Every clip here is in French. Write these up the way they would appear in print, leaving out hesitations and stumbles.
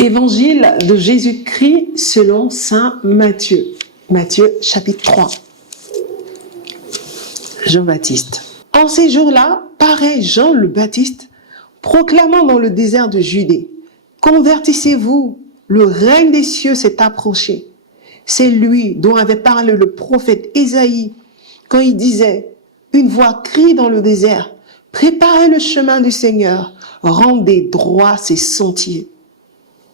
Évangile de Jésus-Christ selon saint Matthieu. Matthieu chapitre 3. Jean-Baptiste. En ces jours-là, paraît Jean le Baptiste, proclamant dans le désert de Judée: Convertissez-vous, le règne des cieux s'est approché. C'est lui dont avait parlé le prophète Ésaïe quand il disait: Une voix crie dans le désert, préparez le chemin du Seigneur, rendez droit ses sentiers.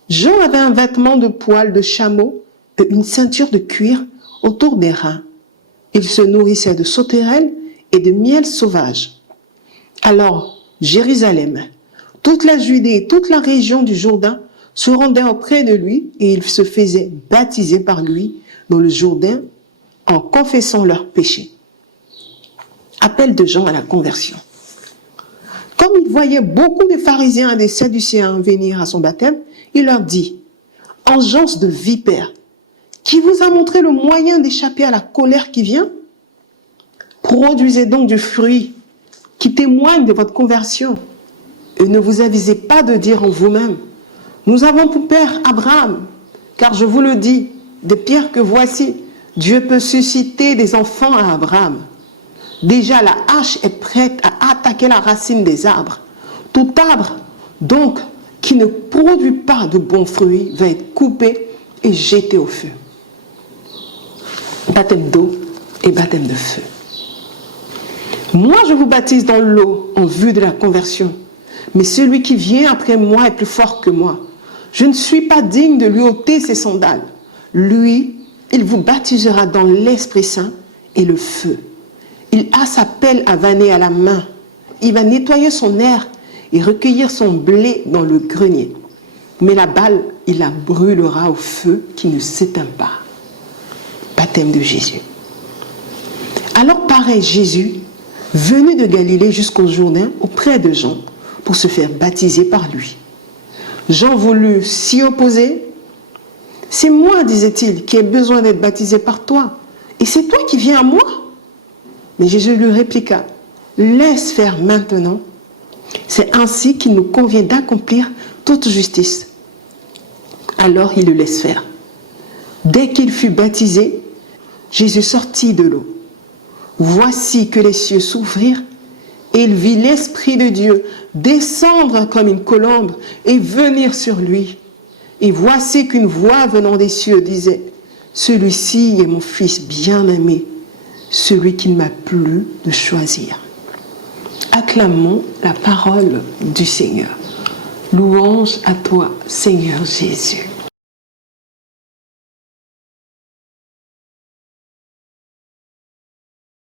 Jean avait un vêtement de poil de chameau et une ceinture de cuir autour des reins. Il se nourrissait de sauterelles et de miel sauvage. Alors, Jérusalem, toute la Judée et toute la région du Jourdain se rendaient auprès de lui et ils se faisaient baptiser par lui dans le Jourdain en confessant leurs péchés. Appel de Jean à la conversion. Comme il voyait beaucoup de pharisiens et des sadducéens venir à son baptême, il leur dit: Engeance de vipères, qui vous a montré le moyen d'échapper à la colère qui vient? Produisez donc du fruit qui témoigne de votre conversion. Et ne vous avisez pas de dire en vous-même: Nous avons pour père Abraham, car je vous le dis, des pierres que voici, Dieu peut susciter des enfants à Abraham. Déjà la hache est prête à attaquer la racine des arbres. Tout arbre, donc, qui ne produit pas de bons fruits va être coupé et jeté au feu. Baptême d'eau et baptême de feu. Moi, je vous baptise dans l'eau en vue de la conversion. Mais celui qui vient après moi est plus fort que moi. Je ne suis pas digne de lui ôter ses sandales. Lui, il vous baptisera dans l'Esprit Saint et le feu. Il a sa pelle à vanner à la main. Il va nettoyer son aire et recueillir son blé dans le grenier. Mais la balle, il la brûlera au feu qui ne s'éteint pas. Baptême de Jésus. Alors paraît Jésus, venu de Galilée jusqu'au Jourdain auprès de Jean pour se faire baptiser par lui. Jean voulut s'y opposer. C'est moi, disait-il, qui ai besoin d'être baptisé par toi. Et c'est toi qui viens à moi? Mais Jésus lui répliqua: Laisse faire maintenant. C'est ainsi qu'il nous convient d'accomplir toute justice. Alors il le laisse faire. Dès qu'il fut baptisé, Jésus sortit de l'eau. Voici que les cieux s'ouvrirent et il vit l'Esprit de Dieu descendre comme une colombe et venir sur lui. Et voici qu'une voix venant des cieux disait: Celui-ci est mon Fils bien-aimé, celui qu'il m'a plu de choisir. Acclamons la parole du Seigneur. Louange à toi, Seigneur Jésus.